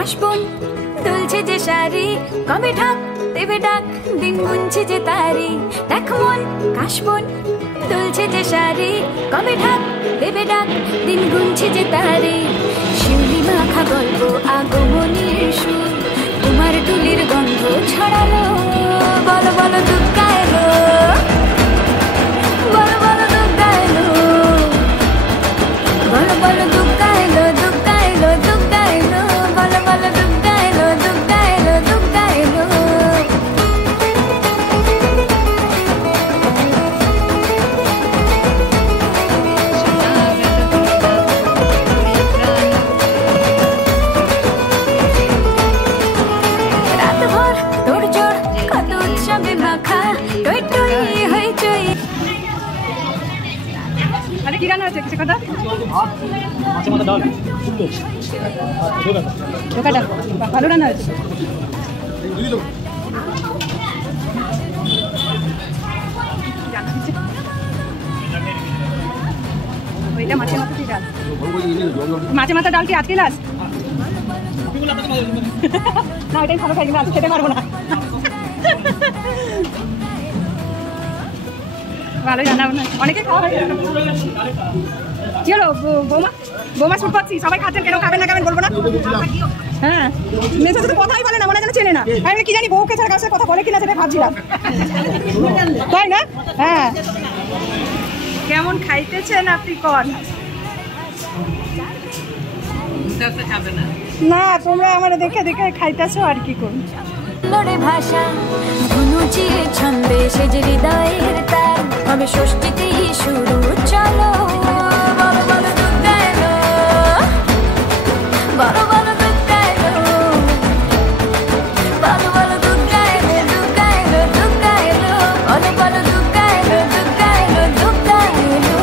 কাশবন দুলছে যে শাড়ি, কবে ঢাক দেবে ডাক, দিন গুনছে যে তারি। দেখ মন কাশবন দুলছে যে শাড়ি, কবে ঢাক দেবে ডাক, দিন গুনছে যে তারি। শিউলি মাখা গল্প আগমনীর সুর, তোমার টুলির গন্ধ ছড়ালো। বলো বলো দুগ্গা এলো, বলো বলো দুগ্গা এলো, বলো বলো দুগ্গা এলো, দুগ্গা এলো, দুগ্গা এলো, বলো বলো দুগ্গা এলো, দুগ্গা এলো, দুগ্গা এলো। রাতভর তোড়জোড় কত উৎসবে মাখা, টই টই হইচই। আরে কি রান্না হচ্ছে কিছু কথা? মাছের মাথা ডাল, ঢোকা ডাল ভালো রান্না হয়েছে। ওইটা মাছের মাথা ডাল, মাছের মাথা ডাল কি আজকে লাস? না ওইটাই ভালো খাই, কিন্তু আজকে খেতে পারবো না। ভালোই রান্না বান্না অনেকে খাওয়া হয়। কি হলো বৌমা? বৌমা শুট পাচ্ছি, সবাই খাচ্ছেন, কেন খাবেন না খাবেন বলবো না? হ্যাঁ মেসে তো কথাই বলে না, মনে যেন চেনে না। আমি কি জানি বউকে ছাড়া কাছে কথা বলে কিনা সেটা ভাবছিলাম, তাই না? হ্যাঁ কেমন খাইতেছেন আপনি কন? না তোমরা আমার দেখে দেখে খাইতেছো আর কি করুন। লড়ে ভাষা ধনুচির ছন্দে সেজে হৃদয়ের তার, হবে ষষ্ঠীতেই শুরু। চলো বলো বলো দুগ্গা এলো, বলো বলো দুগ্গা এলো, বলো বলো দুগ্গা এলো, দুগ্গা এলো, দুগ্গা এলো, বলো বলো দুগ্গা এলো, দুগ্গা এলো, দুগ্গা এলো।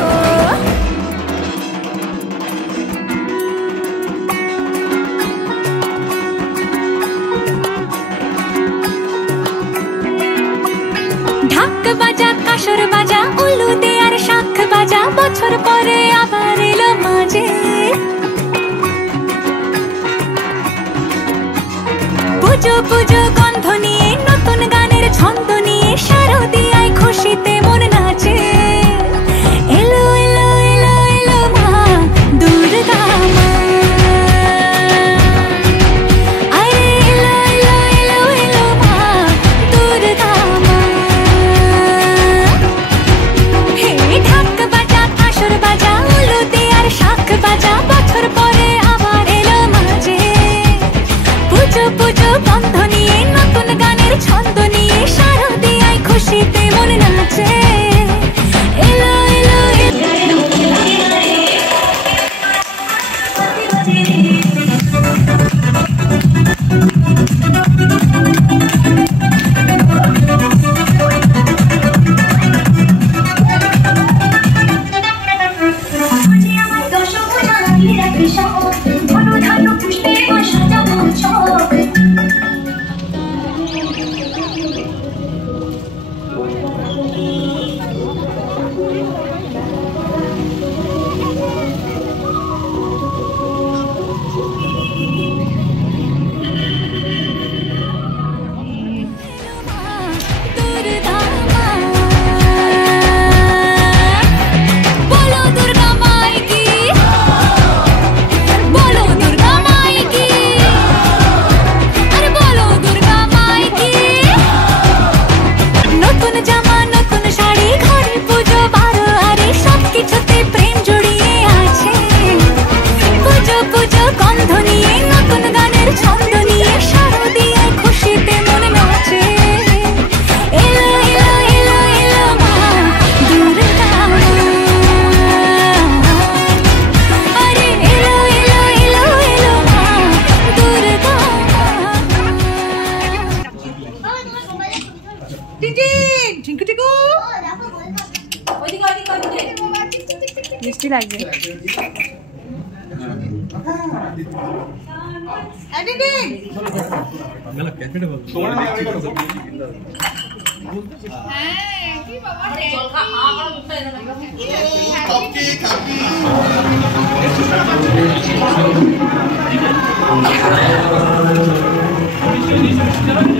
ঢাক বাজা কাসর বাজা, উলু দে আর শাঁখ বাজা, বছর পরে আবার এলো মাঝে। পুজো পুজো গন্ধ নিয়ে, নতুন গানের ছন্দ নিয়ে, শারদিয়ায় খুশিতে মন নাচে। এলো এলো এলো এলো মা দুর্গা মা, আরে এলো এলো এলো এলো মা দুর্গা মা। হে ঢাক বাজা কাসর বাজা, উলু দে আর শাঁখ বাজা, বছর পরে আবার এলো মাঝে। পুজো পুজো গন্ধ নিয়ে, নতুন গানের ছন্দ নিয়ে, শারদিয়ায় খুশিতে মন নাচে। এলো এলো এলো মিষ্টি লাগবে। Thank you.